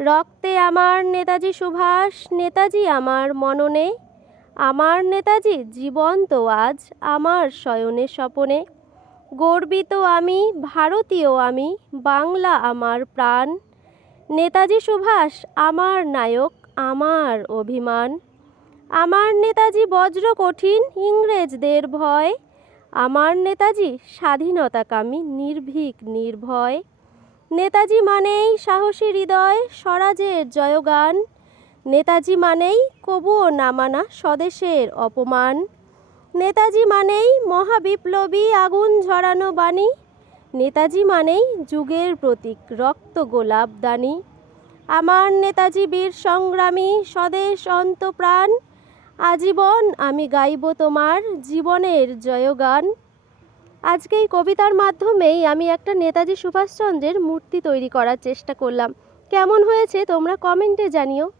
রক্তে আমার নেতাজি সুভাষ, নেতাজি আমার মননে, আমার নেতাজি জীবন্ত আজ আমার শয়নে স্বপনে। গর্বিত আমি, ভারতীয় আমি, বাংলা আমার প্রাণ। নেতাজি সুভাষ আমার নায়ক, আমার অভিমান। আমার নেতাজি বজ্র কঠিন, ইংরেজদের ভয়। আমার নেতাজি স্বাধীনতাকামী, নির্ভীক নির্ভয়। নেতাজি মানেই সাহসী হৃদয়, স্বরাজের জয়গান। নেতাজি মানেই কবুও না মানা স্বদেশের অপমান। নেতাজি মানেই মহাবিপ্লবী আগুন ঝরানো বাণী। নেতাজি মানেই যুগের প্রতীক রক্ত গোলাপ দানি। আমার নেতাজি বীর সংগ্রামী, স্বদেশ অন্তপ্রাণ। আজীবন আমি গাইব তোমার জীবনের জয়গান। আজকে এই কবিতার মাধ্যমেই আমি একটা নেতাজি সুভাষচন্দ্রের মূর্তি তৈরি করার চেষ্টা করলাম। কেমন হয়েছে তোমরা কমেন্টে জানিও।